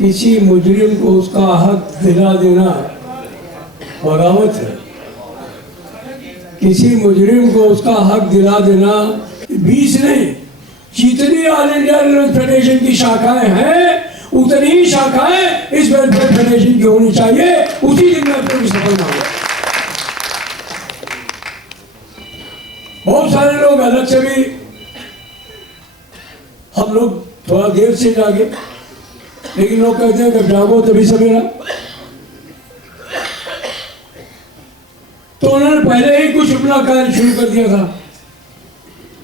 किसी मुजरिम को उसका हक दिला देना बगावत है। किसी मुजरिम को उसका हक दिला देना 20 नहीं, जितनी ऑल इंडिया वेलफेयर फेडरेशन की शाखाएं हैं उतनी ही शाखाएं इस वेलफेयर फेडरेशन की होनी चाहिए। उसी दिन में अपनी सफल होगा। बहुत सारे लोग अलग से भी, हम लोग थोड़ा देर से जागे, लेकिन लोग कहते हैं कि जागो तभी सवेरा। तो उन्होंने पहले ही कुछ अपना कार्य शुरू कर दिया था,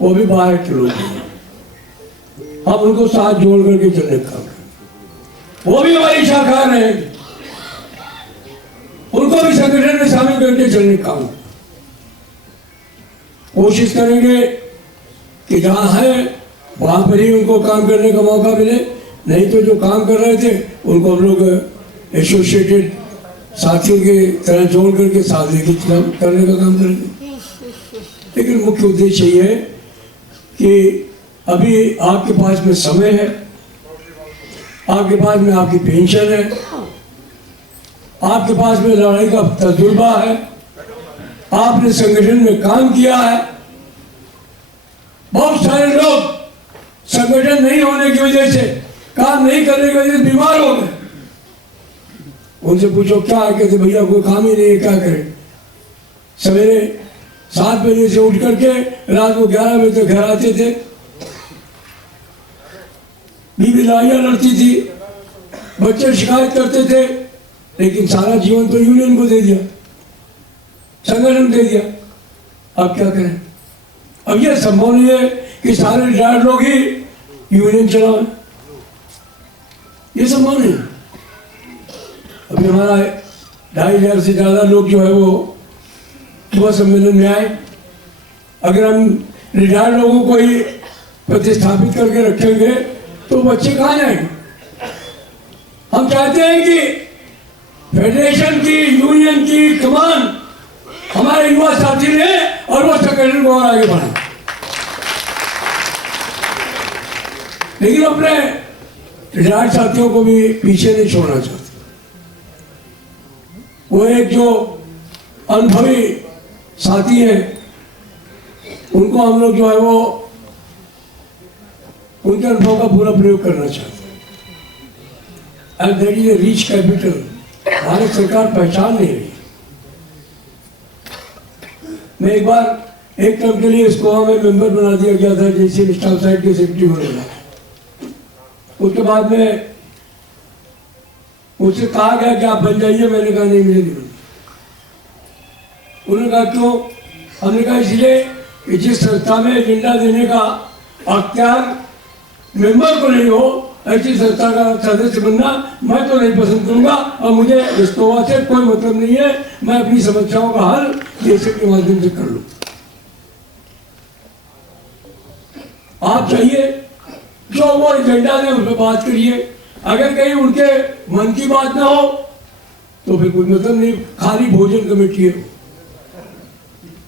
वो भी बाहर के लोग, हम उनको साथ जोड़ करके चलने का, वो भी हमारी शाखा रहेगी, उनको भी संगठन में शामिल करके चलने का कोशिश करेंगे कि जहां है वहां पर ही उनको काम करने का मौका मिले। नहीं तो जो काम कर रहे थे उनको हम लोग एसोसिएटेड साथियों के तरह जोड़ करके साथ लेके करने का काम करेंगे। लेकिन मुख्य उद्देश्य ये है कि अभी आपके पास में समय है, आपके पास में आपकी पेंशन है, आपके पास में लड़ाई का तजुर्बा है, आपने संगठन में काम किया है। बहुत सारे लोग संगठन नहीं होने की वजह से, काम नहीं करने की वजह से बीमार हो गए। उनसे पूछो क्या है, कहते भैया कोई काम ही नहीं है, क्या करें। सवेरे 7 बजे से उठ करके रात को 11 बजे तक घर आते थे, बीवी लड़ाइयाँ लड़ती थी, बच्चे शिकायत करते थे, लेकिन सारा जीवन तो यूनियन को दे दिया, संगठन दे दिया। अब क्या करें। अब यह संभव नहीं है कि सारे रिटायर्ड लोग ही यूनियन चलाएं, ये संभव नहीं। अभी हमारा 2500 से ज्यादा लोग जो है वो युवा सम्मेलन में आए। अगर हम रिटायर्ड लोगों को ही प्रतिस्थापित करके रखेंगे तो बच्चे कहाँ जाएंगे। हम चाहते हैं कि फेडरेशन की, यूनियन की कमान हमारे युवा साथी ने और वो संगठन को और आगे बढ़ाए। लेकिन अपने रिटायर्ड साथियों को भी पीछे नहीं छोड़ना चाहते। वो एक जो अनुभवी साथी है, उनको हम लोग जो है वो उनके अनुभव का पूरा प्रयोग करना चाहते हैं। And that is a rich capital. Bharat सरकार पहचान नहीं रही। मैं एक बार एक टर्म के लिए इसको हमें मेंबर बना दिया गया था, जैसे स्टाफ साइड के सेक्रेटरी होने लगा। उसके बाद में मुझसे कहा गया कि आप बन जाइए। मैंने कहा नहीं, मुझे नहीं बनना। उन्होंने कहा क्यों? हमने कहा इसलिए कि जिस संस्था में एजेंडा देने का अख्तियार मेंबर को नहीं हो, ऐसी संस्था का सदस्य बनना मैं तो नहीं पसंद करूंगा। और मुझे इस्तोवा से कोई मतलब नहीं है, मैं अपनी समस्याओं का हल देश के माध्यम से कर लूं। आप चाहिए जो वो एजेंडा दें उस पर बात करिए। अगर कहीं उनके मन की बात ना हो तो फिर कोई मतलब नहीं। खाली भोजन कमेटी है,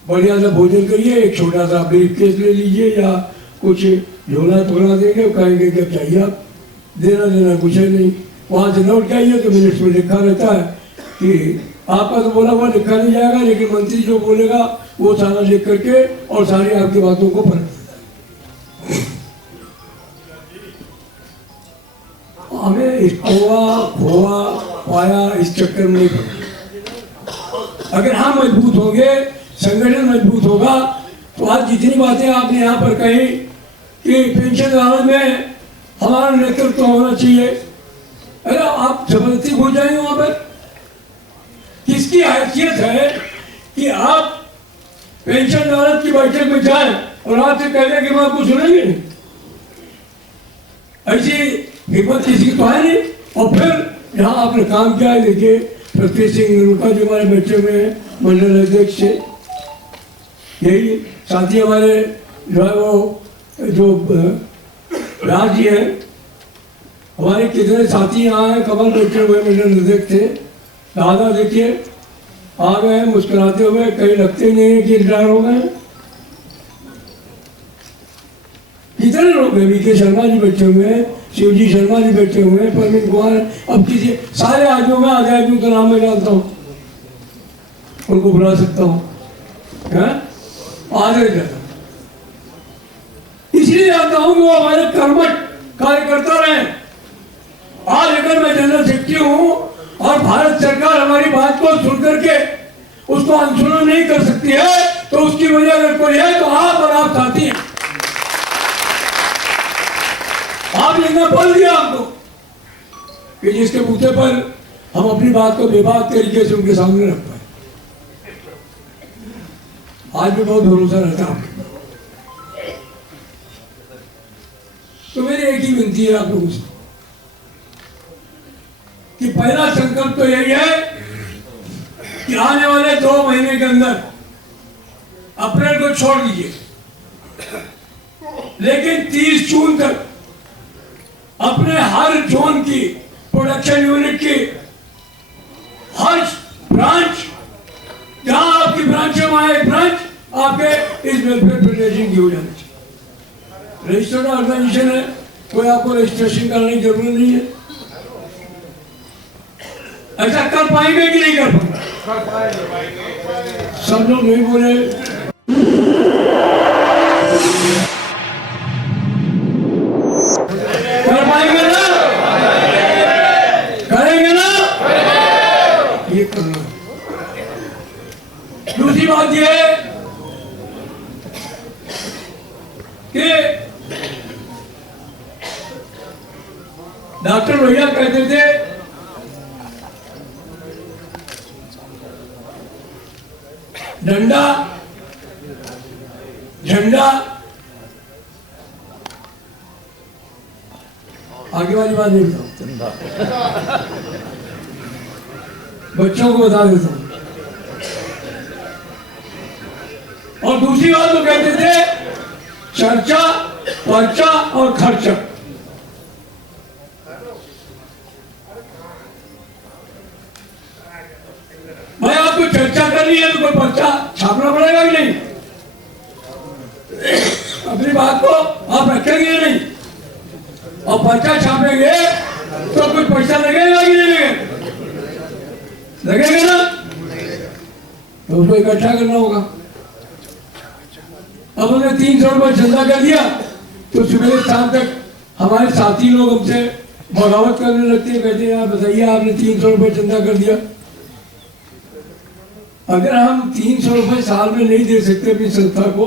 बढ़िया सा भोजन करिए, एक छोटा सा ब्रीफकेस ले लीजिए या कुछ झोला थोड़ा देंगे, कहेंगे क्या चाहिए आप, देना देना कुछ है नहीं। वहां से लौट के आइए तो मिनट्स में लिखा रहता है कि आपका तो बोला हुआ लिखा नहीं जाएगा, लेकिन मंत्री जो बोलेगा वो सारा लिख करके और सारी आपकी बातों को पढ़। हमें इस खोआ पाया इस चक्कर में नहीं पड़ना। अगर हम मजबूत होंगे, संगठन मजबूत होगा, तो आज जितनी बातें आपने यहाँ पर कही कि पेंशन राहत में हमारा नेतृत्व होना चाहिए, अरे आप जबरदस्ती हो जाएंगे वहां पर। किसकी हैसियत है कि आप पेंशन राहत की बैठक में जाएं और आपसे कह दें कि मैं आपको सुनेंगे नहीं? ऐसी हिम्मत किसी की तो है नहीं। और फिर यहाँ आपने काम किया है, देखिए प्रत्येक सिंह निरुका जी हमारे बच्चे में मंडल अध्यक्ष से, यही साथी हमारे जो है वो जो राज जी है, हमारे कितने साथी यहाँ हैं, कमल बैठे हुए मंडल अध्यक्ष थे, दादा देखिए आ गए हैं मुस्कुराते हुए, कहीं लगते ही नहीं है कि रिटायर हो गए हैं। कितने लोग हैं, वीके शर्मा जी बैठे हुए हैं, शिवजी शर्मा जी बैठे हुए हैं, परवीन कुमार, अब किसी सारे आदमियों में आ जाए का नाम मैं जानता हूँ, उनको बुला सकता हूँ, आदर करता हूँ, इसलिए जानता हूँ कि वो हमारे कर्मठ कार्यकर्ता रहे। आज अगर मैं जनरल सेक्रेटरी हूँ और भारत सरकार हमारी बात को सुन करके उसको अनसुना नहीं कर सकती है, तो उसकी वजह अगर कोई है तो आप और आप साथी हैं। आपने बोल दिया आपको कि जिसके बूते पर हम अपनी बात को बेबाक तरीके से उनके सामने रख पाए। आज भी बहुत भरोसा रहता है आपके। तो मेरी एक ही विनती है आप लोगों से कि पहला संकल्प तो यही है कि आने वाले 2 महीने के अंदर अप्रैल को छोड़ दीजिए, लेकिन 30 जून तक अपने हर जोन की प्रोडक्शन यूनिट की हर ब्रांच, जहां आपकी ब्रांच है वहां एक ब्रांच आपके इस वेलफेयर फेडरेशन की हो जानी चाहिए। रजिस्टर्ड ऑर्गेनाइजेशन है, कोई आपको रजिस्ट्रेशन करने की जरूरत नहीं है। ऐसा कर पाएंगे कि नहीं कर पाएंगे? सब लोग नहीं बोले। कर पाएंगे ना? करेंगे ना? ये करना। दूसरी बात यह है कि डॉक्टर भैया कहते थे डंडा झंडा, आगे वाली बात नहीं बताऊं, बच्चों को बता देता हूं। और दूसरी बात तो कहते थे चर्चा, पर्चा और खर्चा। भाई आपको चर्चा करनी है तो कोई पर्चा छापना पड़ेगा कि नहीं? अपनी बात को आप रखेंगे नहीं और पर्चा छापेंगे तो कुछ पैसा लगेगा कि नहीं लगेगा? लगेगा ना? तो उसको इकट्ठा करना होगा। अब हमने 300 रुपये चंदा कर दिया तो सुबह शाम तक हमारे साथी लोग हमसे बगावत करने लगते हैं, कहते हैं बताइए आपने 300 रुपये चंदा कर दिया। अगर हम 300 रुपये साल में नहीं दे सकते अपनी संस्था को,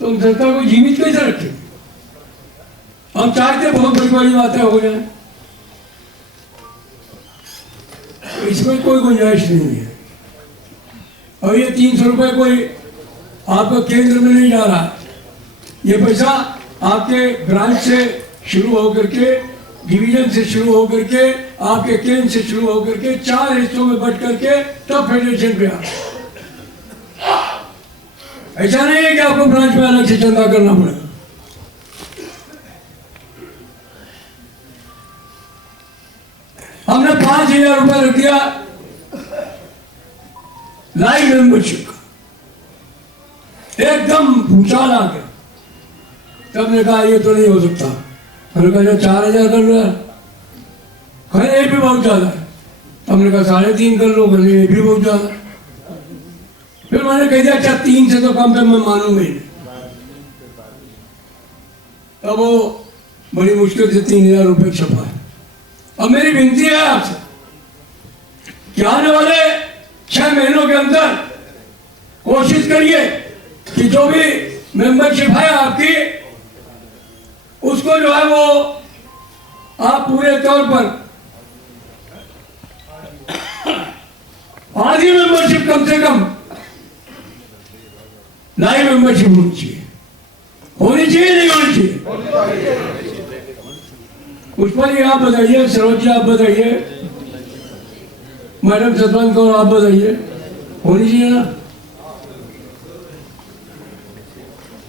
तो उन संस्था को जीवित कैसे रखें? हम चाहते बहुत बड़ी बड़ी बातें हो जाए, इसमें कोई गुंजाइश नहीं है। और ये 300 रुपये कोई आपका केंद्र में नहीं जा रहा, ये पैसा आपके ब्रांच से शुरू होकर के, डिवीजन से शुरू होकर के, आपके केंद्र से शुरू होकर के 4 हिस्सों में बट करके तब फेडरेशन पे आ। ऐसा नहीं है कि आपको ब्रांच में अलग से चंदा करना पड़ेगा। हमने 5000 रुपये रख दिया लाइव मेंबरशिप का, एकदम भूचाल आ गया। तब ने कहा ये तो नहीं हो सकता। मैंने कहा 4000 कर लो यार, ये भी बहुत ज्यादा है। हमने कहा 3.5 कर लो, ये भी बहुत ज्यादा है। फिर मैंने कह दिया अच्छा 3 से तो कम पे मैं मानूंगा ही नहीं। तब वो बड़ी मुश्किल से 3000 रुपये छपा है। अब मेरी विनती है आपसे कि आने वाले 6 महीनों के अंदर कोशिश करिए कि जो भी मेंबरशिप है आपकी, उसको जो है वो आप पूरे तौर पर आधी मेंबरशिप कम से कम लाइव मेंबरशिप होनी चाहिए। होनी चाहिए नहीं होनी चाहिए? उस पर ही आप बताइए, सरोज जी आप बताइए, मैडम सतवंत कौर आप बताइए, होनी चाहिए ना?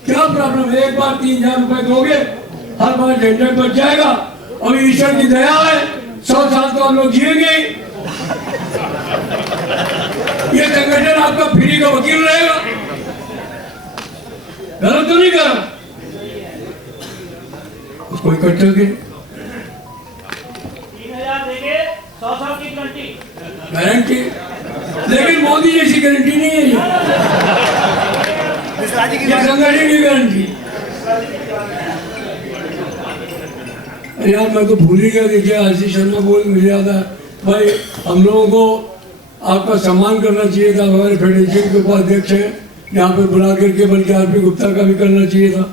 क्या प्रॉब्लम है? एक बार 3000 रुपए दोगे, हर बार झंझट बच जाएगा और ईश्वर की दया है 100 साल तो हम लोग जिएंगे। पार्टी का वकील रहेगा। गलत तो नहीं करा, उसको इकट्ठा के 3000 देंगे, 100 की गारंटी, लेकिन मोदी जैसी गारंटी नहीं है ये संगठन की गारंटी। यार मैं तो भूल ही गया। देखिए आशीष शर्मा बोल मिल जाता भाई, हम लोगों को आपका सम्मान करना चाहिए था। हमारे फेडरेशन के उपाध्यक्ष हैं यहाँ पे बुला करके, बल्कि आरपी गुप्ता का भी करना चाहिए था।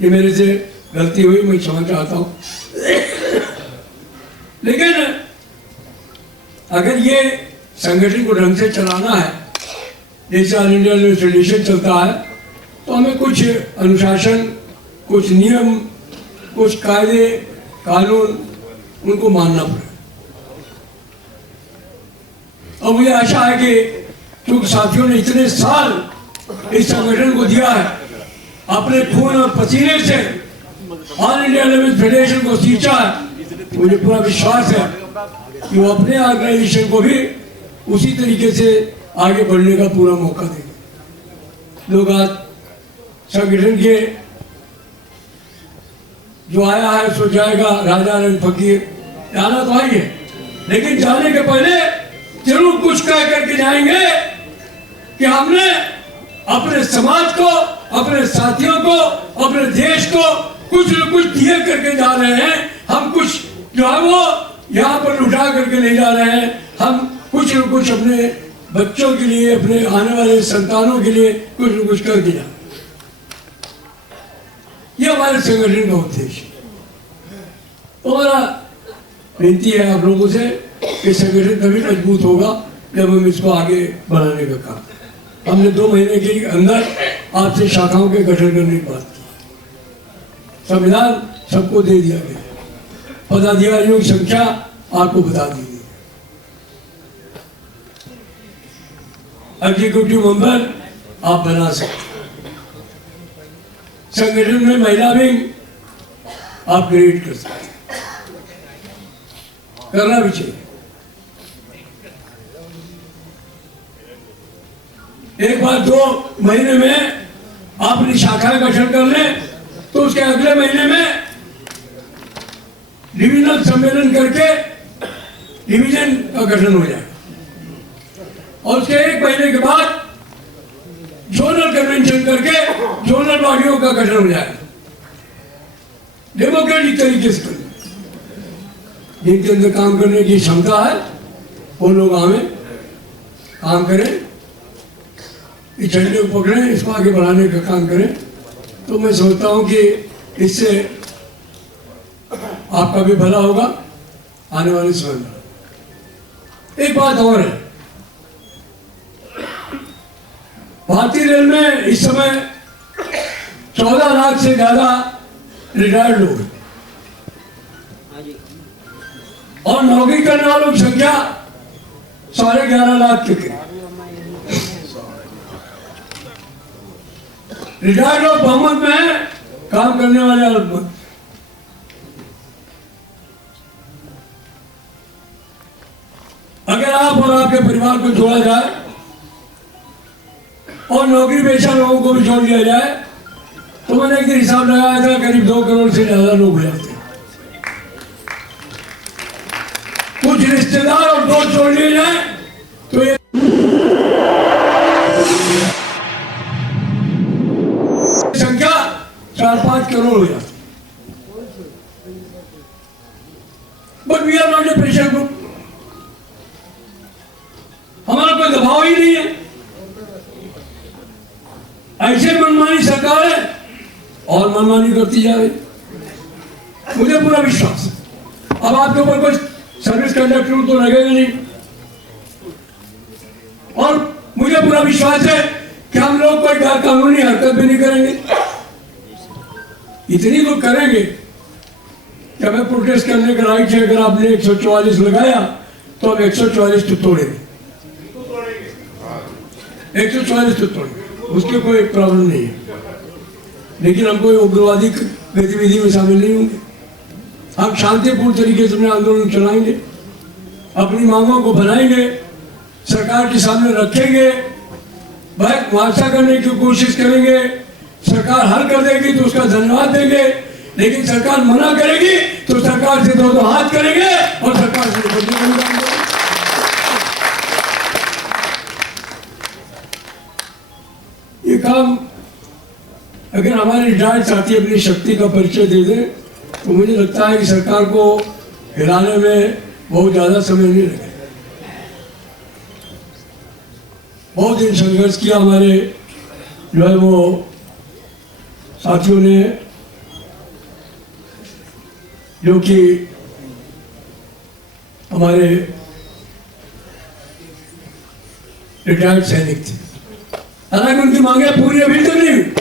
ये मेरे से गलती हुई, मैं क्षमा चाहता हूँ। लेकिन अगर ये संगठन को ढंग से चलाना है, जैसे ऑल इंडिया लेवल फेडरेशन चलता है, तो हमें कुछ अनुशासन, कुछ नियम, कुछ कायदे कानून उनको मानना पड़े। और मुझे आशा है कि क्योंकि साथियों ने इतने साल इस संगठन को दिया है, अपने खून और पसीने से ऑल इंडिया लेवल फेडरेशन को सींचा है, मुझे पूरा विश्वास है कि वो अपने ऑर्गेनाइजेशन को भी उसी तरीके से आगे बढ़ने का पूरा मौका देंगे। लोग आज संगठन के जो आया है सो जाएगा, राजा रंग फकीर, जाना तो आई है, लेकिन जाने के पहले जरूर कुछ कह करके जाएंगे कि हमने अपने समाज को, अपने साथियों को, अपने देश को कुछ न कुछ दिए करके जा रहे हैं। हम कुछ जो है वो यहाँ पर लुटा करके नहीं जा रहे हैं, हम कुछ न कुछ अपने बच्चों के लिए, अपने आने वाले संतानों के लिए कुछ न कुछ करके जा। ये हमारे संगठन का उद्देश्य। हमारा विनती है आप लोगों से कि संगठन तभी मजबूत होगा जब हम इसको आगे बढ़ाने का काम। हमने 2 महीने के अंदर आपसे शाखाओं के गठन करने की बात की। संविधान सबको दे दिया गया, पदाधिकारियों की संख्या आपको बता दी गई, एग्जीक्यूटिव मेंबर आप बना सकते, संगठन में महिला विंग आप क्रिएट कर सकते, करना भी चाहिए। एक बार 2 महीने में आप अपनी शाखा का गठन कर लें, तो उसके अगले महीने में डिविजनल सम्मेलन करके डिवीजन का गठन हो जाए, और उसके 1 महीने के बाद जोनल कन्वेंशन करके जोनल बॉडियों का गठन हो जाए, डेमोक्रेटिक तरीके से करें। जिनके अंदर काम करने की क्षमता है वो लोग आवे, काम करें, इस झंडे को पकड़ें, इसको आगे बढ़ाने का काम करें। तो मैं सोचता हूँ कि इससे आपका भी भला होगा आने वाले समय में। एक बात और है, भारतीय रेल में इस समय 14 लाख से ज्यादा रिटायर्ड लोग हैं, और नौकरी करने वालों की संख्या 11.5 लाख तक है। रिटायर्ड लोग बहुमत में है, काम करने वाले अल्पमत। अगर आप और आपके परिवार को जोड़ा जाए और नौकरी पेशा लोगों को भी जोड़ लिया जाए, तो मैंने एक हिसाब लगाया था, करीब 2 करोड़ से ज्यादा लोग हो जाते हैं। कुछ रिश्तेदार और दोस्त जोड़ लिए जाए तो ये संख्या 4-5 करोड़ हो जाती। But we are not a pressure group, हमारा कोई दबाव ही नहीं है। ऐसे मनमानी सरकार है और मनमानी करती जा रही, मुझे पूरा विश्वास है। अब आपके ऊपर कोई सर्विस कंडक्टर तो लगेगा नहीं, और मुझे पूरा विश्वास है कि हम लोग कोई गैर कानूनी हरकत भी नहीं करेंगे। इतनी तो करेंगे कि हमें प्रोटेस्ट करने का राइट है। अगर आपने 144 लगाया तो हम 144 तो तोड़ेंगे, 144 तो तोड़ेंगे, उसके कोई प्रॉब्लम नहीं है। लेकिन हम कोई उग्रवादी गतिविधि में शामिल नहीं होंगे। हम शांतिपूर्ण तरीके से अपने आंदोलन चलाएंगे, अपनी मांगों को बनाएंगे, सरकार के सामने रखेंगे, बैंक मुआवजा करने की कोशिश करेंगे, सरकार हल कर देगी तो उसका धन्यवाद देंगे, लेकिन सरकार मना करेगी तो सरकार से दो हाथ करेंगे और सरकार से बदली नहीं करेंगे। ये काम अगर हमारे रिटायर्ड साथी अपनी शक्ति का परिचय दे दें तो मुझे लगता है कि सरकार को हिलाने में बहुत ज्यादा समय नहीं लगेगा। बहुत दिन संघर्ष किया हमारे जो है वो साथियों ने, जो कि हमारे रिटायर्ड सैनिक थे। हालांकि उनकी मांगे पूरी अभी तक नहीं हुई,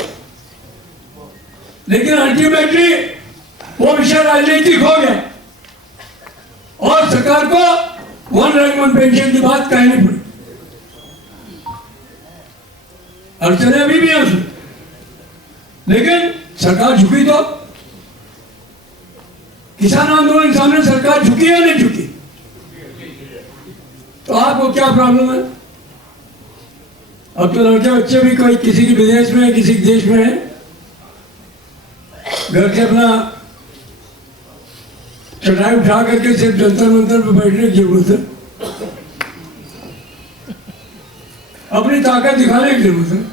लेकिन अल्टीमेटली वो विषय राजनीतिक हो गया और सरकार को वन रैंक वन पेंशन की बात कहनी पड़ी। अड़चने अभी भी हैं उसमें, लेकिन सरकार झुकी तो किसान आंदोलन के सामने सरकार झुकी या नहीं झुकी? तो आपको क्या प्रॉब्लम है? अब तो लड़के बच्चे भी कोई किसी के विदेश में है, किसी के देश में है, घर के अपना चटाई उठा करके सिर्फ जंतर मंतर पे बैठने की जरूरत है, अपनी ताकत दिखाने की जरूरत है।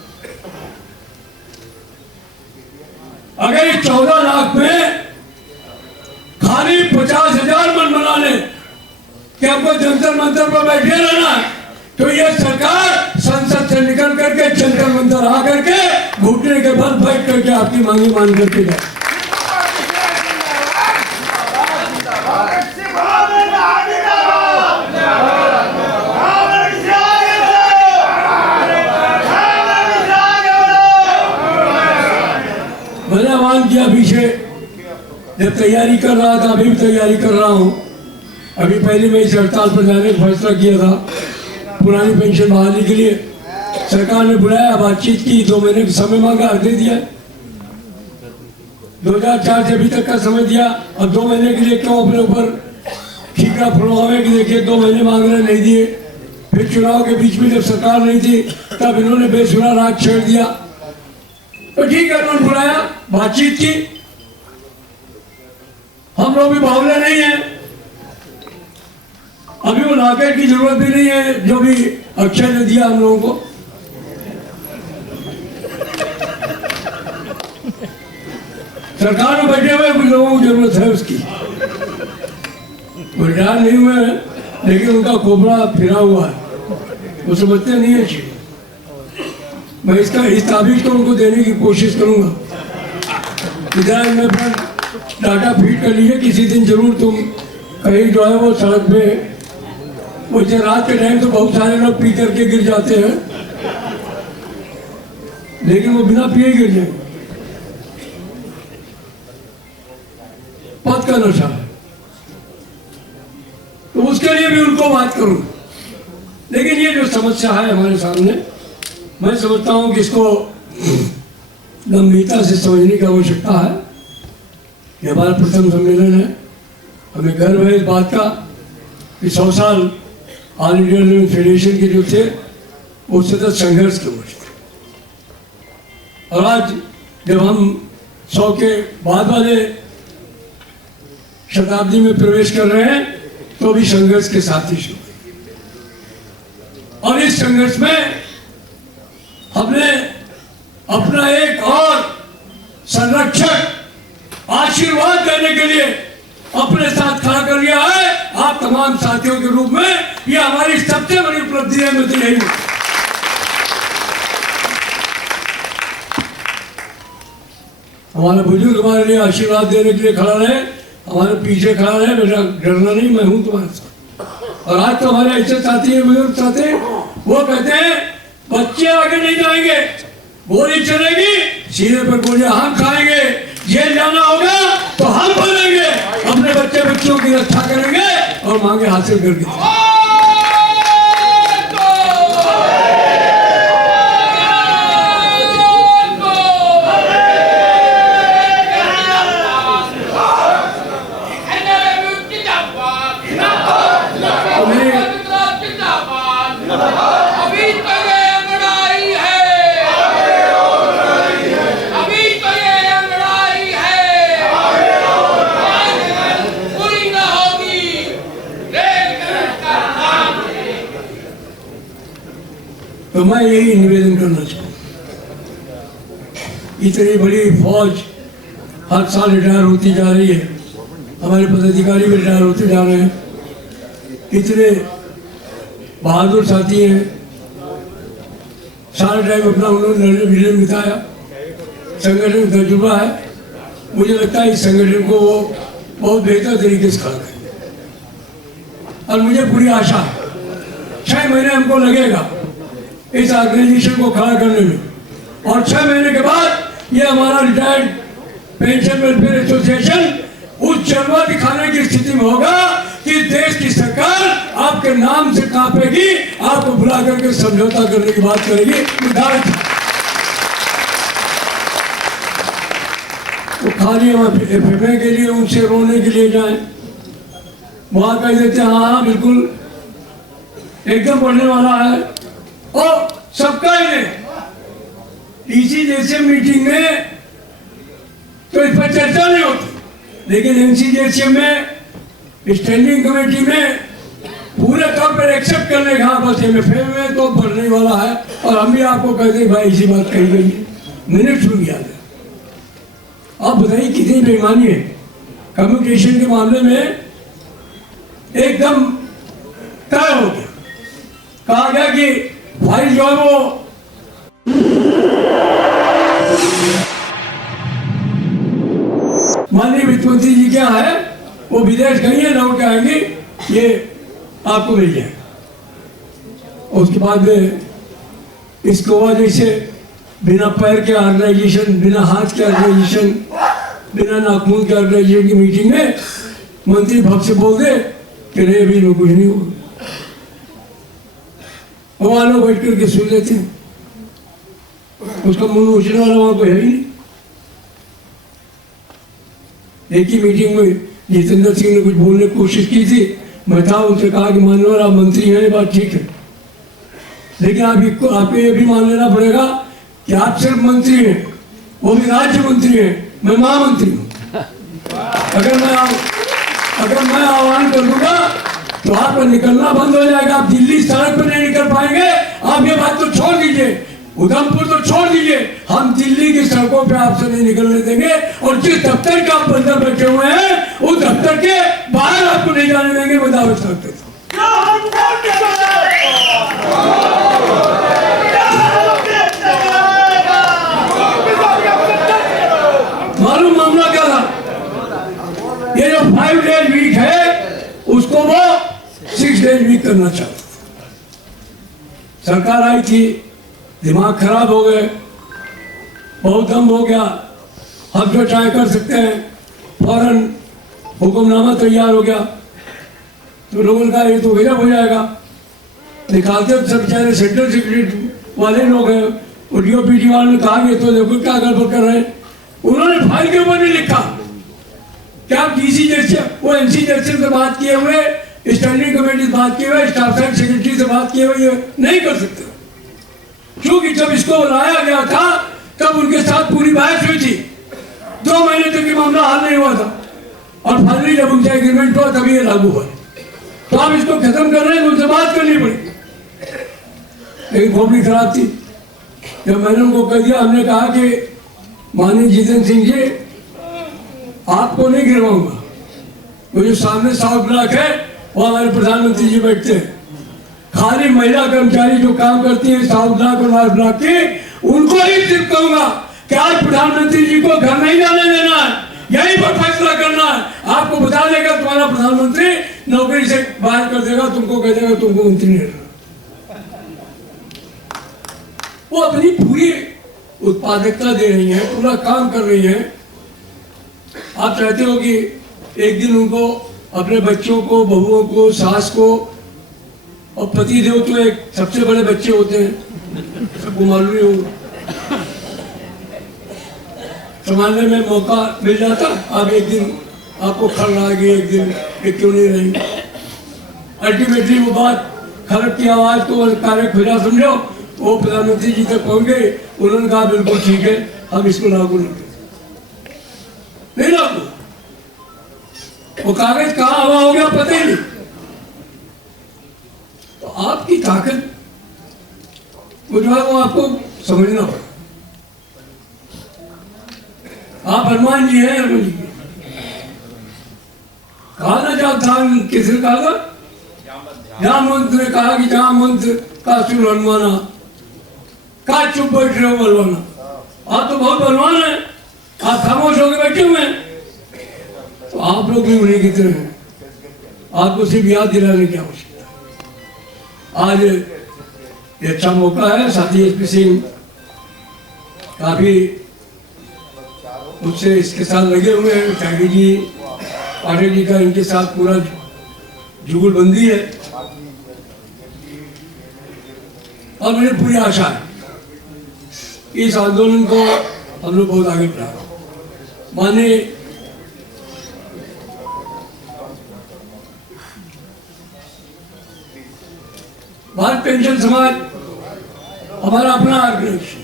अगर इस 14 लाख में खाली 50,000 मन बना ले कि हमको जंतर मंतर पर बैठे रहना है, तो यह सरकार संसद से निकल करके जंतर मंतर आ करके घुटने के बल बैठ करके आपकी मांगी मान करके जाए। मैंने आह्वान किया पीछे, जब तैयारी कर रहा था, अभी भी तैयारी कर रहा हूं। अभी पहले मैं इस हड़ताल पर जाने का फैसला किया था पुरानी पेंशन बहाली के लिए। सरकार ने बुलाया, बातचीत की, 2 महीने का समय मांगा, दे दिया। 2004 से अभी तक का समय दिया, अब 2 महीने के लिए क्यों अपने ऊपर ठीकरा फुलवावे कि देखिए 2 महीने मांग रहे, नहीं दिए। फिर चुनाव के बीच में जब सरकार नहीं थी तब इन्होंने बेसुरा राग छेड़ दिया। तो ठीक है, उन्होंने बुलाया, बातचीत की। हम लोग भी बावले नहीं है, अभी वो लॉकेट की जरूरत भी नहीं है जो भी अक्षय ने दिया हम लोगों को। सरकार में बैठे हुए कुछ लोगों को जरूरत है उसकी। वो रिटायर नहीं हुए हैं, लेकिन उनका खोपड़ा फिरा हुआ है, वो समझते नहीं है चीज। मैं इसका इस ताबीज को उनको देने की कोशिश करूंगा। इधर में अपना डाटा फीड कर लीजिए, किसी दिन जरूर तुम कहीं जो है वो सड़क पे, वो रात के टाइम तो बहुत सारे लोग पी करके गिर जाते हैं, लेकिन वो बिना पिए गिर जाए। पद का नशा है, तो उसके लिए भी उनको बात करूं। लेकिन ये जो समस्या है हमारे सामने, मैं समझता हूं कि इसको गंभीरता से समझने की आवश्यकता है। ये हमारा प्रथम सम्मेलन है, हमें गर्व है इस बात का कि 100 साल ऑल इंडिया फेडरेशन के जो थे वो सतत संघर्ष के वर्ष थे, और आज जब हम 100 के बाद वाले शताब्दी में प्रवेश कर रहे हैं तो भी संघर्ष के साथ ही शुरू। और इस संघर्ष में हमने अपना एक और संरक्षक आशीर्वाद देने के लिए अपने साथ खड़ा कर लिया है, आप तमाम साथियों के रूप में। ये हमारी सबसे बड़ी उपलब्धि है, मैं तो यही। हमारा बुजुर्ग हमारे लिए आशीर्वाद देने के लिए खड़ा रहे, हमारे पीछे खड़ा रहे, बेटा डरना नहीं, मैं हूं तुम्हारे साथ। और आज तो हमारे ऐसे साथी हैं, बुजुर्ग साथी, वो कहते हैं बच्चे आगे नहीं जाएंगे, गोली चलेगी, सीधे पर गोलियां हम खाएंगे, जेल जाना होगा तो हम बनेंगे, अपने बच्चे बच्चों की रक्षा करेंगे और मांगे हासिल करके। अभी तक बड़ाई है तो मैं यही निवेदन करना चाहूँगा, इतनी बड़ी फौज हर साल रिटायर होती जा रही है, हमारे पदाधिकारी भी रिटायर होते जा रहे हैं, इतने बहादुर साथी हैं, सारा टाइम अपना उन्होंने लड़ने भिड़ने में बिताया, संगठन तजुर्बा है, मुझे लगता है इस संगठन को वो बहुत बेहतर तरीके से खड़ा करें। और मुझे पूरी आशा है 6 महीने हमको लगेगा इस ऑर्गेनाइजेशन को खड़ा करने में, और 6 महीने के बाद ये हमारा रिटायर्ड पेंशन वेलफेयर एसोसिएशन उस जलवा दिखाने की स्थिति में होगा कि देश की सरकार आपके नाम से कांपेगी, आपको बुला करके समझौता करने की बात करेगी। निर्धारित तो खाली हम एफएमए के लिए उनसे रोने के लिए जाएं, वहां कह देते हैं हाँ हाँ बिल्कुल एकदम बढ़ने वाला है, और सबका ही नहीं, इसी जैसे मीटिंग में तो इस पर चर्चा नहीं होती, लेकिन एनसीजेएसएम में स्टैंडिंग कमेटी में पूरे तौर पर एक्सेप्ट करने का बस एमएफए में तो बढ़ने वाला है, और हम भी आपको कहते हैं भाई इसी बात कही गई है, मिनट शुरू किया है। आप बताइए कितनी बेईमानी है, कम्युनिकेशन के मामले में एकदम तय हो गया, कहा गया कि फाइल जो है वो माननीय वित्त मंत्री जी क्या है वो विदेश गई है, लौट के आएंगे, ये आपको मिल जाएगा। उसके बाद में इसको जैसे बिना पैर के ऑर्गेनाइजेशन, बिना हाथ के ऑर्गेनाइजेशन, बिना नाखून के ऑर्गेनाइजेशन की मीटिंग में मंत्री भक्त से बोल दे कि नहीं अभी कुछ नहीं होगा, वहां लोग बैठ करके सुन लेते हैं, उसका मुंह नोचने वाला वहां कोई है ही नहीं। एक ही मीटिंग में जितेंद्र सिंह ने कुछ बोलने की कोशिश की थी, मैं था, उनसे कहा कि माननीय आप मंत्री हैं, ये बात ठीक है, लेकिन आपको ये भी मान लेना पड़ेगा कि आप सिर्फ मंत्री हैं, वो भी राज्य मंत्री हैं, मैं महामंत्री हूँ। अगर मैं आह्वान कर दूंगा तो आपका निकलना बंद हो जाएगा, आप दिल्ली सड़क पर नहीं निकल पाएंगे। आप ये बात तो छोड़ दीजिए, उधमपुर तो छोड़ दीजिए, हम दिल्ली की सड़कों पे आपसे नहीं निकलने देंगे, और जिस दफ्तर के आप अंदर बैठे हुए हैं उस दफ्तर के बाहर आपको नहीं जाने देंगे, मैं दावे करते थे। मालूम मामला क्या था, ये जो 5 डेज वीक है उसको वो 6 डेज वीक करना चाहते। सरकार आई थी, दिमाग खराब हो गए, बहुत दम हो गया, हम जो चाहे कर सकते हैं, फौरन हुक्मनामा तैयार हो गया, तो लोगों का ये तो गजब हो जाएगा, निकालते सब बेचारे सेंट्रल सेक्रेटरी वाले लोग हैं, और डीओपीटी वाले ने कहा कि तो देखो क्या गड़बड़ कर रहे हैं, उन्होंने फाइल के ऊपर भी लिखा कि आप डीसी जैसे वो एनसी जैसे से बात किए हुए, स्टैंडिंग कमेटी से बात किए हुए, स्टाफ सेक्रेटरी से बात किए हुए नहीं कर सकते, क्योंकि जब इसको लाया गया था तब उनके साथ पूरी बहस हुई थी, 2 महीने तक ये मामला हल नहीं हुआ था, और फाइनली जब उनसे एग्रीमेंट हुआ तभी ये लागू हुआ। तो आप इसको खत्म कर रहे हैं, उनसे बात करनी पड़ी, लेकिन खोपड़ी खराब थी। जब मैंने उनको कह दिया, हमने कहा कि माननीय जितेंद्र सिंह जी आपको नहीं गिरवाऊंगा, वो जो सामने साउथ ब्लॉक है वो हमारे प्रधानमंत्री जी बैठते हैं, खाली महिला कर्मचारी जो काम करती है साउथ ब्लॉक और नॉर्थ ब्लॉक की, उनको ही सिर्फ कहूंगा कि आज प्रधानमंत्री जी को घर नहीं जाने देना है, यहीं पर फैसला करना है। आपको बता देगा तुम्हारा प्रधानमंत्री नौकरी से बाहर कर देगा, तुमको कह देगा तुमको मंत्री नहीं रहना। वो अपनी पूरी उत्पादकता दे रही है, पूरा काम कर रही है। आप चाहते हो कि एक दिन उनको अपने बच्चों को, बहुओं को, सास को, और पति देव तो एक सबसे बड़े बच्चे होते हैं, सबको मालूम ही होगा, संभालने में मौका मिल जाता। अब एक दिन आपको खल आ गई, एक दिन एक क्यों नहीं रहेंगे। अल्टीमेटली वो बात खरब की आवाज को कार्य खुला समझो, वो प्रधानमंत्री जी तक पहुंच गए, उन्होंने कहा बिल्कुल ठीक है, हम इसको लागू नहीं लागू। वो कागज कहाँ हवा हो गया पता ही नहीं। तो आपकी ताकत कुछ बात वो आपको समझना पड़ेगा। आप हनुमान जी हैं, हनुमान जी कहा ना जब था, किसने कहा था? जहां मंत्र ने कहा कि जहां मंत्र का सुर हनुमाना, का चुप बैठ रहे हो बलवाना। आप तो बहुत बलवान है, आप खामोश होकर बैठे हुए हैं। तो आप लोग भी उन्हीं की तरह हैं, आपको सिर्फ याद दिलाने की आवश्यकता है। आज ये अच्छा मौका है, साथी एसपी सिंह काफी मुझसे इसके साथ लगे हुए हैं, त्यागी जी, पाठक जी का इनके साथ पूरा जुगलबंदी है और मुझे पूरी आशा है इस आंदोलन को हम लोग बहुत आगे बढ़ाएंगे। माननीय भारत पेंशन समाज हमारा अपना ऑर्गेनाइजेशन,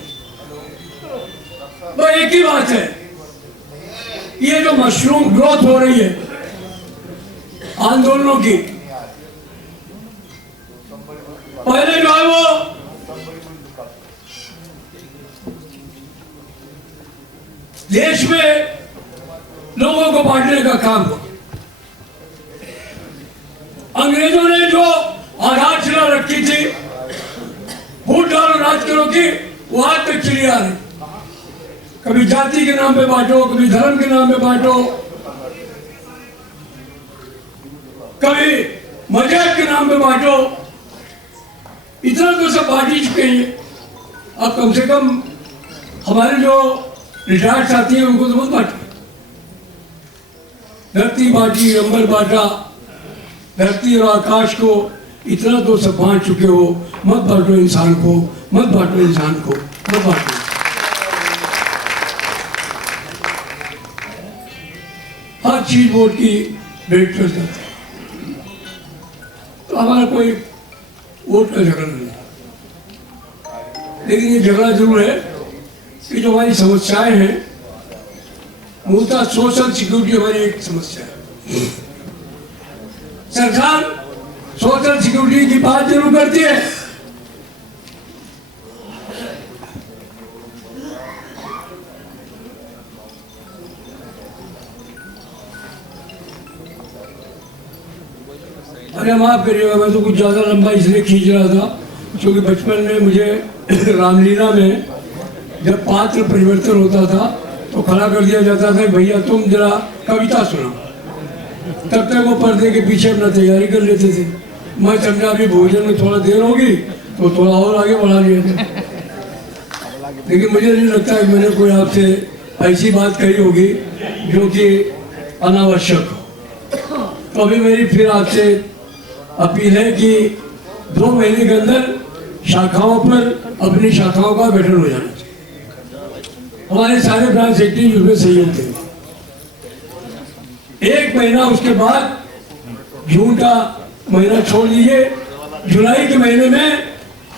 तो एक ही बात है, ये जो मशरूम ग्रोथ हो रही है आंदोलनों की, पहले जो है वो देश में लोगों को बांटने का काम, अंग्रेजों ने जो आधारशिला रखी थी, फूट और राज करो की, वो आज तक चली आ रही। कभी जाति के नाम पे बांटो, कभी धर्म के नाम पे बांटो, कभी मजहब के नाम पे बांटो, इतना तो सब बांट ही चुके हैं। अब कम से कम हमारे जो रिटायर्ड साथी हैं उनको तो मत बांटे। धरती बांटी, अंबर बांटा, धरती और आकाश को इतना तो सब बांट चुके हो, मत बांटो इंसान को, मत बांटो इंसान को, मत बांटो। हर चीज वोट की वेट कर जाती है, तो हमारा कोई वोट का झगड़ा नहीं है, लेकिन ये झगड़ा जरूर है कि जो हमारी समस्याएं हैं, मूलतः सोशल सिक्योरिटी हमारी एक समस्या है। सरकार सोशल सिक्योरिटी की बात जरूर करती है, अरे माफ करिएगा, मैं तो कुछ ज्यादा लंबा इसलिए खींच रहा था क्योंकि बचपन में मुझे रामलीला में जब पात्र परिवर्तन होता था तो खड़ा कर दिया जाता था, भैया तुम जरा कविता सुनाओ। तब तक वो पर्दे के पीछे अपना तैयारी कर लेते थे। मैं समझा अभी भोजन में थोड़ा देर होगी तो थोड़ा और आगे बढ़ा लिया था, लेकिन मुझे नहीं लगता कि मैंने कोई आपसे ऐसी बात कही होगी जो कि अनावश्यक हो। तो अभी मेरी फिर आपसे अपील है कि 2 महीने के अंदर शाखाओं पर अपनी शाखाओं का गठन हो जाना चाहिए। हमारे सारे ब्रांच सेक्रेटरी उसमें सहयोग देंगे। 1 महीना उसके बाद, जून का महीना छोड़ दीजिए, जुलाई के महीने में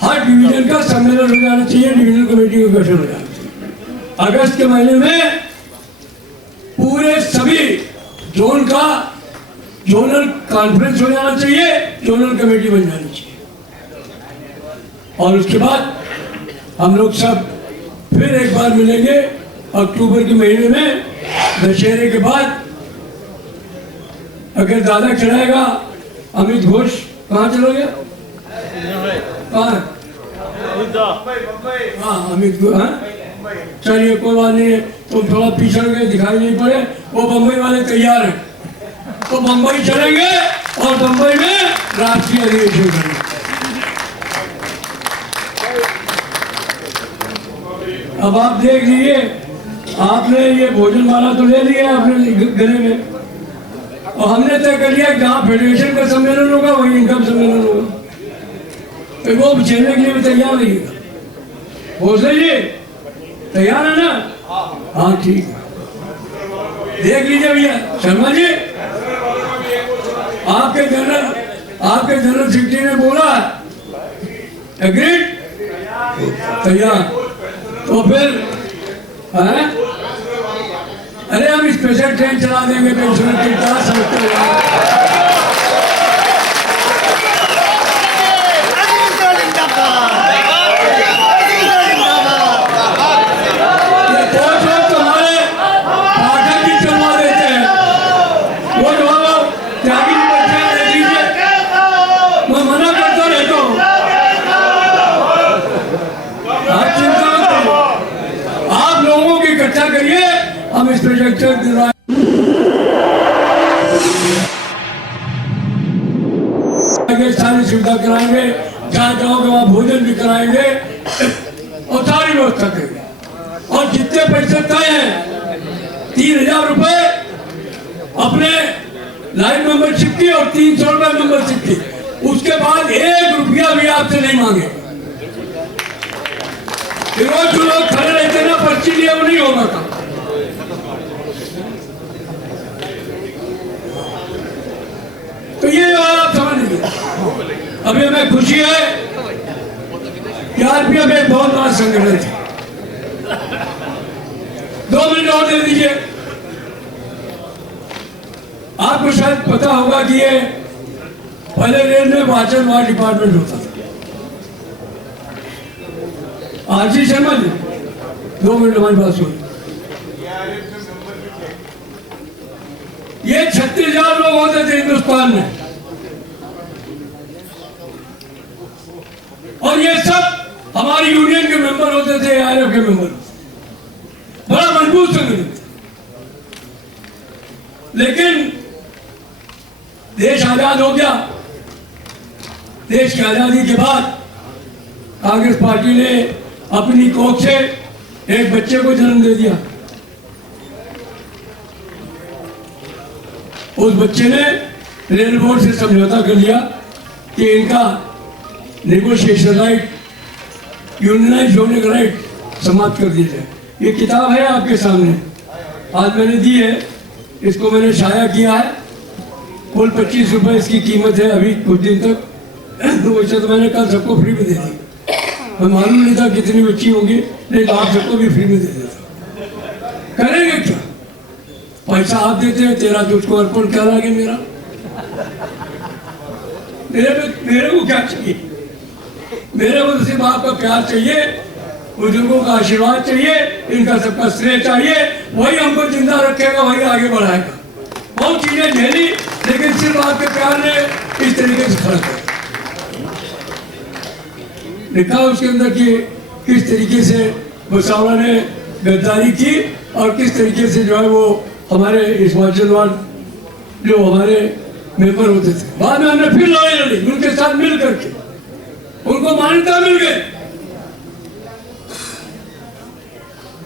हर डिवीजन का सम्मेलन हो जाना चाहिए, डिवीजन कमेटी का गठन हो जाना चाहिए। अगस्त के महीने में पूरे सभी जोन का जोनल कॉन्फ्रेंस हो जाना चाहिए, जोनल कमेटी बन जानी चाहिए, और उसके बाद हम लोग सब फिर एक बार मिलेंगे अक्टूबर के महीने में, दशहरे के बाद। अगर दादा चलाएगा, अमित घोष कहाँ चला गया? कहाँ? हाँ, अमित घोष। हाँ, चलिए कोई बात नहीं है, तुम थोड़ा पीछे गए, दिखाई नहीं पड़े, वो बम्बई वाले तैयार हैं, तो बम्बई चलेंगे और बम्बई में राष्ट्रीय अधिवेशन करेंगे। अब आप देख लीजिए, आपने ये भोजनमाला तो ले लिया अपने गले में, और हमने तय कर लिया जहाँ फेडरेशन का सम्मेलन होगा वहीं इनकम सम्मेलन होगा, तो वो झेलने के लिए भी तैयार रहिएगा। भोसले जी तैयार है ना? हाँ ठीक है, देख लीजिए भैया। शर्मा जी, आपके जनरल सेक्रेटरी ने बोला एग्रीड, तैयार, तो फिर है? अरे हम स्पेशल ट्रेन चला देंगे पेंशनर की, क्या समझते हो? हम इस प्रोजेक्टर सारी सुविधा कराएंगे, जहाँ जाओगे वहाँ भोजन भी कराएंगे और सारी व्यवस्था करेंगे। और जितने पैसे तय हैं 3,000 रुपए अपने लाइन मेंबरशिप की और 300 रुपए मेंबरशिप की, उसके बाद 1 रुपया भी आपसे नहीं मांगे। रोज जो लोग खड़े रहते ना पर्ची लिए, वो नहीं होगा था। तो ये आप समझ लीजिए। अभी हमें खुशी है कि आरपीएफ एक बहुत बड़ा संगठन है। 2 मिनट और दे दीजिए। आपको शायद पता होगा कि ये पहले रेल में वाचन वार्ड डिपार्टमेंट होता था। आरजी शर्मा जी 2 मिनट हमारी बात सुन। ये 36,000 लोग होते थे हिंदुस्तान में, और ये सब हमारी यूनियन के मेंबर होते थे, आईएफ के मेंबर। बड़ा मजबूत संगठन था। लेकिन देश आजाद हो गया। देश की आजादी के बाद कांग्रेस पार्टी ने अपनी कोख से एक बच्चे को जन्म दे दिया। उस बच्चे ने रेल बोर्ड से समझौता कर लिया कि इनका नेगोशिएशन राइट, यूनियनाइज होने का राइट समाप्त कर दिया जाए। ये किताब है आपके सामने, आज मैंने दी है, इसको मैंने शाया किया है। कुल 25 रुपए इसकी कीमत है अभी कुछ दिन तक। तो वैसे तो मैंने कल सबको फ्री में दे दी, मैं मालूम नहीं था कितनी बच्ची होंगी, नहीं तो आप सबको भी फ्री में दे देता। करेंगे क्या? पैसा आप देते हैं, तेरा तुझको अर्पण क्या लागे मेरा? मेरे को क्या चाहिए? मेरे को तो सिर्फ आपका प्यार चाहिए, बुजुर्गों का आशीर्वाद चाहिए, इनका सबका श्रेय चाहिए। वही हमको जिंदा रखेगा, वही आगे बढ़ाएगा। बहुत चीजें झेली, लेकिन सिर्फ आपके प्यार ने इस तरीके से खड़ा किया। लिखा उसके अंदर कि किस तरीके से भुसावल ने गद्दारी की और किस तरीके से जो है वो हमारे इस वाचनवाल जो हमारे मेंबर होते थे, बाद में हमने फिर लड़ाई लड़ी उनके साथ मिल करके, उनको मान्यता मिल गई,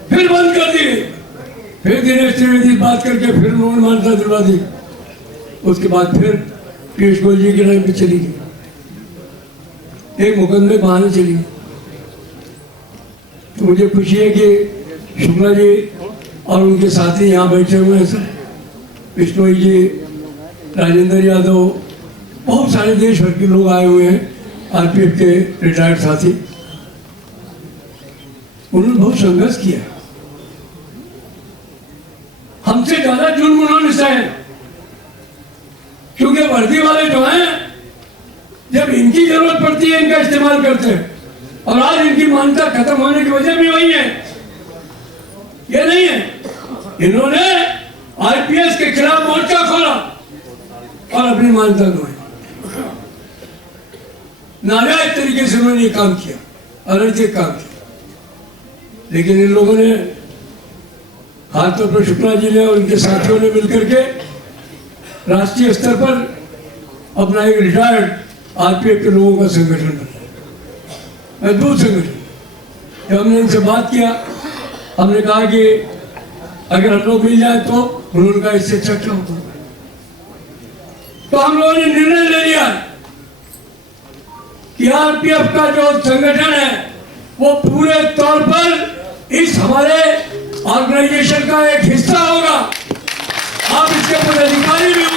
फिर बंद कर दी गई। फिर दिनेश त्रिवेदी बात करके फिर उन्होंने मान्यता दिलवा दी। उसके बाद फिर पीयूष गोयल जी की लाइन पे चली गई, एक मुकदमे बहाने चली गई। तो मुझे खुशी है कि शुक्ला जी और उनके साथी यहाँ बैठे हुए हैं सर, विष्णु जी, राजेंद्र यादव, बहुत सारे देश भर के लोग आए हुए हैं, आरपीएफ के रिटायर्ड साथी। उन्होंने बहुत संघर्ष किया, हमसे ज्यादा जुर्म उन्होंने सहे, क्योंकि वर्दी वाले जो हैं जब इनकी जरूरत पड़ती है इनका इस्तेमाल करते हैं, और आज इनकी मान्यता खत्म होने की वजह भी वही है। ये नहीं है, इन्होंने आईपीएस के खिलाफ मोर्चा खोला और अपनी मान्यता गंवाई। नाजायज तरीके से उन्होंने ये काम किया, अनैतिक काम किया। लेकिन इन लोगों ने, खासतौर पर शुक्ला जी ने और उनके साथियों ने मिलकर के राष्ट्रीय स्तर पर अपना एक रिटायर्ड आरपीएफ के लोगों का संगठन बनाया, मजबूत संगठन। जब हमने उनसे बात किया, हमने कहा कि अगर हम लोग मिल जाए तो उन्होंने कहा इससे अच्छा क्या होगा। तो हम लोगों ने निर्णय ले लिया कि आरपीएफ का जो संगठन है वो पूरे तौर पर इस हमारे ऑर्गेनाइजेशन का एक हिस्सा होगा। आप इसके पदाधिकारी भी होंगे।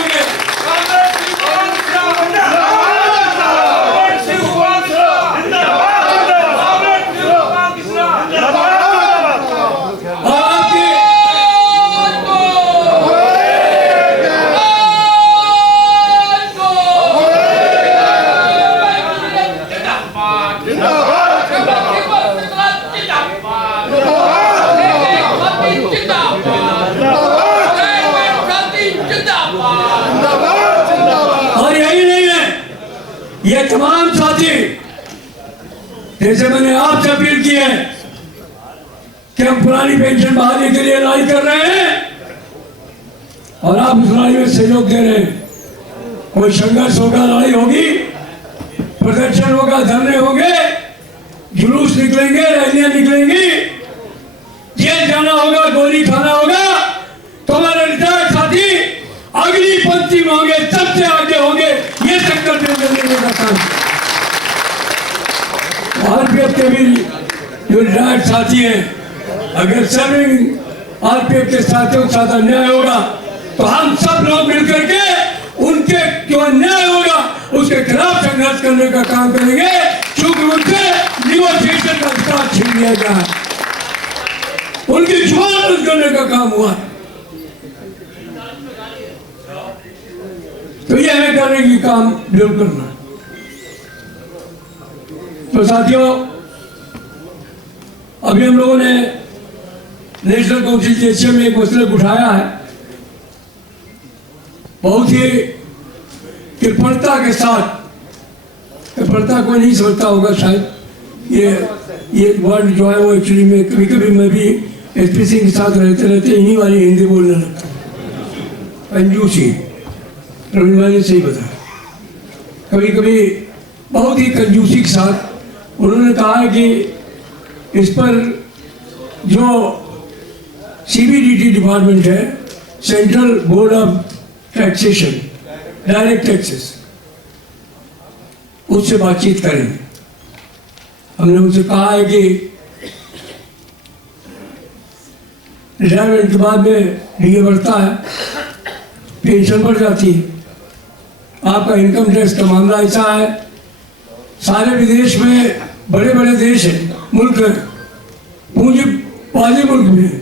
ये तमाम साथी, जैसे मैंने आपसे अपील की है कि हम पुरानी पेंशन बहाली के लिए लड़ाई कर रहे हैं, और आप उस लड़ाई में सहयोग दे रहे हैं। कोई संघर्ष होगा, लड़ाई होगी, प्रदर्शन होगा, धरने होंगे, जुलूस निकलेंगे, रैलियां निकलेंगी, जेल जाना होगा, गोली खाना होगा, तो हमारे रिटायर्ड साथी अगली पंक्ति में होंगे, सबसे आगे होंगे। ये संकल्प लेने का काम। आरपीएफ के भी जो रिटायर्ड साथी हैं, अगर सर्विंग आरपीएफ के साथियों के साथ अन्याय होगा तो हम सब लोग मिलकर के उनके जो अन्याय होगा उसके खिलाफ संघर्ष करने का काम करेंगे, क्योंकि उनसे निगोशिएशन का अधिकार छीन लिया गया है, उनकी जुबान बंद करने का काम हुआ है। तो ये हमें करने की काम जरूर करना है। तो साथियों, अभी हम लोगों ने नेशनल काउंसिल में एक मसला उठाया है, बहुत ही कृपणता के साथ। कृपणता कोई नहीं समझता होगा शायद, ये वर्ड जो है वो एक्चुअली में कभी कभी मैं भी एसपी सिंह के साथ रहते रहते इन्हीं वाली हिंदी बोलने लगता हूँ। कंजूसी, प्रवीण भाई ने सही बताया। कभी कभी बहुत ही कंजूसी के साथ उन्होंने कहा है कि इस पर जो सीबीडीटी डिपार्टमेंट है, central board of taxation, direct taxes, उससे बातचीत करेंगे। हमने उनसे कहा है कि रिटायरमेंट के बाद में डीए बढ़ता है, पेंशन बढ़ जाती है, आपका इनकम टैक्स का मामला ऐसा है, सारे विदेश में बड़े बड़े देश हैं, मुल्क हैं, पूंजीवादी मुल्क में,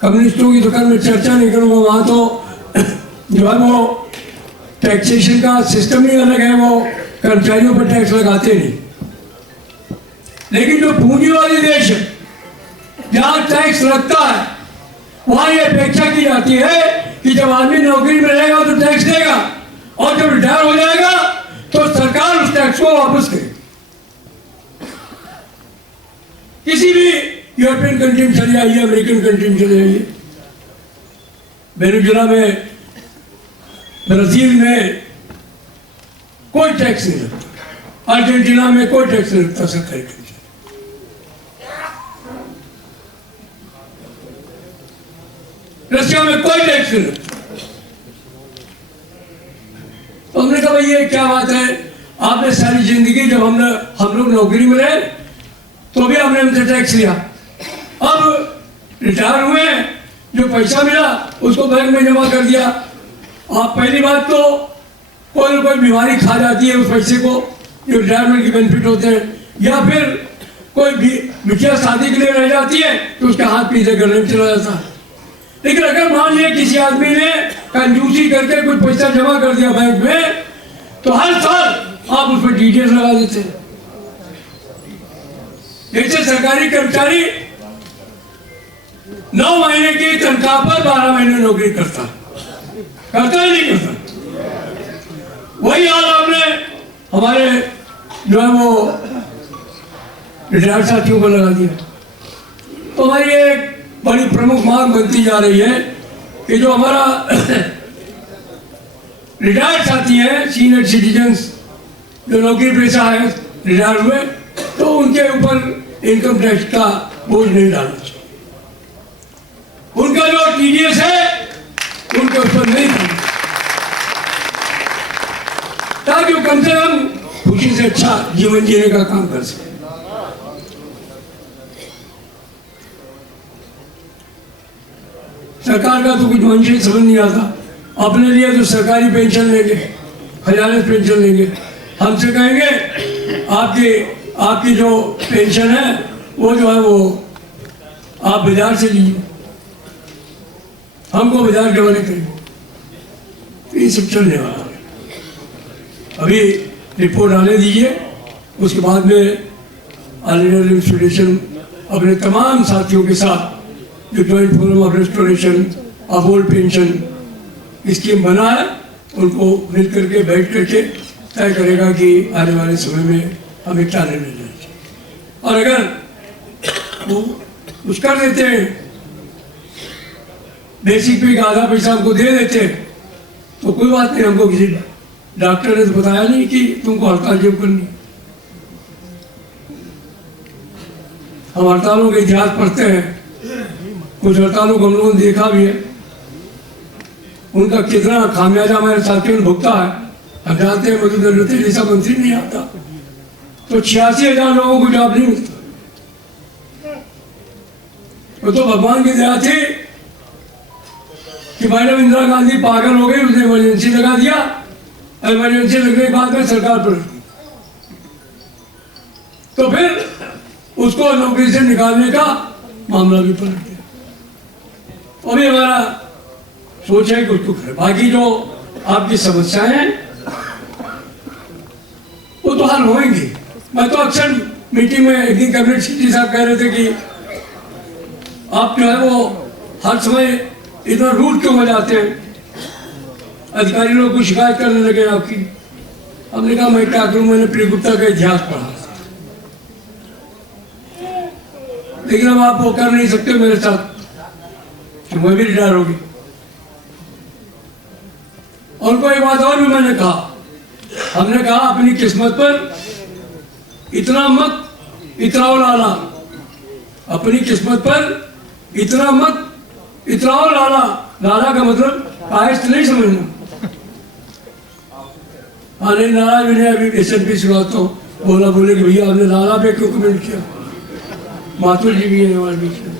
कम्युनिस्टों की दुकान में चर्चा नहीं करूँगा, वहाँ तो जो है वो टैक्सेशन का सिस्टम ही अलग है, वो कर्मचारियों पर टैक्स लगाते नहीं। लेकिन जो पूंजीवादी देश है जहाँ टैक्स लगता है, वहाँ ये अपेक्षा की जाती है कि जब आदमी नौकरी में रहेगा तो टैक्स देगा, और जब रिटायर हो जाएगा तो सरकार उस टैक्स को वापस करे। किसी भी यूरोपियन कंट्री में चले जाइए, अमेरिकन कंट्री में चले जाइए, वेनेजुएला में, ब्राजील में कोई टैक्स नहीं लगता, अर्जेंटीना में कोई टैक्स नहीं लगता सरकारी कर्मचारी। रशिया में कोई टैक्स नहीं लगता। तो हमने कहा भाई ये क्या बात है, आपने सारी जिंदगी जब हम लोग नौकरी में रहे तो भी हमने उनसे टैक्स लिया, अब रिटायर हुए, जो पैसा मिला उसको बैंक में जमा कर दिया। आप पहली बात तो कोई ना कोई बीमारी खा जाती है उस पैसे को, जो रिटायरमेंट के बेनिफिट होते हैं, या फिर कोई बिटिया शादी के लिए रह जाती है तो उसका हाथ पीछे करने में चला जाता है। लेकिन अगर मान लिया किसी आदमी ने कंजूसी करके कुछ पैसा जमा कर दिया बैंक में, तो हर साल आप उस पर डीटीएस लगा देते हैं। जैसे सरकारी कर्मचारी 9 महीने की तनख्वाह पर 12 महीने नौकरी करता ही नहीं करता। वही हाल आपने हमारे जो है वो रिटायर्ड साथियों को लगा दिया। तो हमारी एक बड़ी प्रमुख मांग बनती जा रही है कि जो हमारा रिटायर्ड साथी हैं, सीनियर सिटीजन्स, जो नौकरी पेशा है, रिटायर हुए, तो उनके ऊपर इनकम टैक्स का बोझ नहीं डालना चाहिए। उनका जो टीडीएस है उनके ऊपर नहीं डालना, ताकि वो कम से कम खुशी से अच्छा जीवन जीने का काम कर सके। सरकार का तो कुछ मंशा समझ नहीं आता, अपने लिए तो सरकारी पेंशन लेंगे, खजाना पेंशन लेंगे, हमसे कहेंगे आपकी जो पेंशन है वो जो है वो आप बाजार से लीजिए, हमको बाजार के वाले करेंगे। तो ये सब चलने वाला है। अभी रिपोर्ट आने दीजिए, उसके बाद में ऑल इंडिया रिलीफ फेडरेशन अपने तमाम साथियों के साथ जो joint forum of restoration of old pension scheme बना है, उनको मिल करके बैठ करके तय करेगा कि आने वाले समय में हमें क्या निर्णय लेना चाहिए। और अगर वो कुछ कर देते हैं बेसिक पे का आधा पैसा हमको दे देते तो कोई बात नहीं, हमको किसी डॉक्टर ने तो बताया नहीं कि तुमको हड़ताल जब करनी। हम हड़तालों के इतिहास पढ़ते हैं, कुछ हड़तालों को हम लोगों ने देखा भी है, उनका कितना खामियाजा हमारे साथियों ने भुगता है। हम जानते हैं मधुकर नृत्य जैसा मंत्री नहीं आता तो 86,000 लोगों को जॉब नहीं मिलता। तो भगवान की दया थी कि मैडम इंदिरा गांधी पागल हो गई, उसने इमरजेंसी लगा दिया। इमरजेंसी लगने के बाद में सरकार पलट गई, तो फिर उसको नौकरी से निकालने का मामला भी पलट गया। अभी हमारा सोच है कि उसको करें। बाकी जो आपकी समस्याएं हैं वो तो हल होंगी। मैं तो अक्सर मीटिंग में एक दिन कैबिनेट सेक्रेटरी साहब कह रहे थे कि आप जो है वो हर समय इतना रूट क्यों हो जाते हैं, अधिकारी लोग को शिकायत करने लगे आपकी। हमने कहा मैं क्या करूं, मैंने प्रिय गुप्ता का इतिहास पढ़ा, लेकिन अब आप वो कर नहीं सकते मेरे साथ, तो मैं भी रिटायर हो गई। और कोई बात और भी मैंने कहा, हमने कहा अपनी किस्मत पर इतना मत इतराओ लाला, अपनी किस्मत पर इतना मत इतराओ लाला। लाला का मतलब आयस्त नहीं समझना। अरे नाराज ने अभी एसएनपी सुना तो बोले कि भैया आपने लाला पे क्यों कमेंट किया। माथुर जी भी है हमारे बीच में,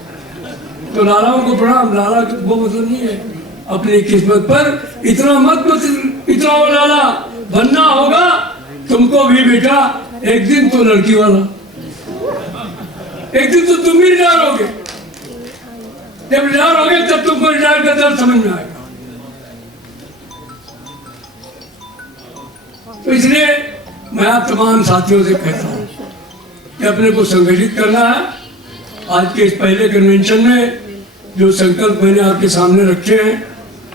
तो लालाओं को प्रणाम। लाला वो मतलब नहीं है, अपनी किस्मत पर इतना मत इतराओ लाला, बनना होगा तुमको भी बेटा एक दिन तो लड़की वाला, एक दिन तो तुम भी रिटायर होगे। जब रिटायर होगे तब तुमको रिटायर का दर्द समझ में आएगा। तो इसलिए मैं आप तमाम साथियों से कहता हूं कि अपने को संगठित करना है। आज के इस पहले कन्वेंशन में जो संकल्प मैंने आपके सामने रखे हैं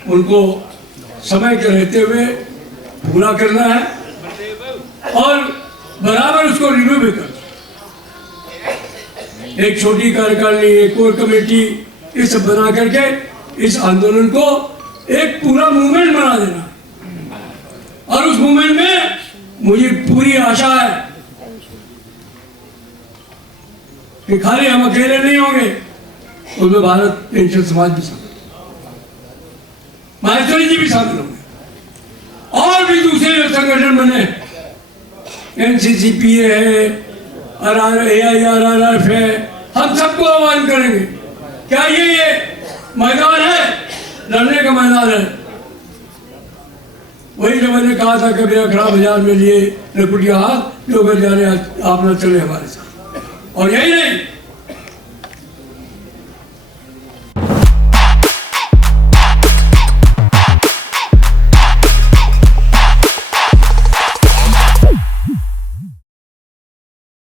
उनको समय के रहते हुए पूरा करना है और बराबर उसको रिव्यू भी करना। एक छोटी कार्यकारिणी, एक कोर कमेटी, ये सब बना करके इस आंदोलन को एक पूरा मूवमेंट बना देना। और उस मूवमेंट में मुझे पूरी आशा है कि खाली हम अकेले नहीं होंगे, उसमें भारत पेंशन समाज भी शामिल, माहेश्वरी जी भी शामिल होंगे और भी दूसरे संगठन बने, NCCPA है, AIRRF है, हम सबको आह्वान करेंगे। क्या ये मैदान है, लड़ने का मैदान है। वही जो मैंने कहा था कभी अखड़ा बाजार में लिए लकुटिया हाथ जो कर जा रहे आप ना चले हमारे साथ। और यही नहीं,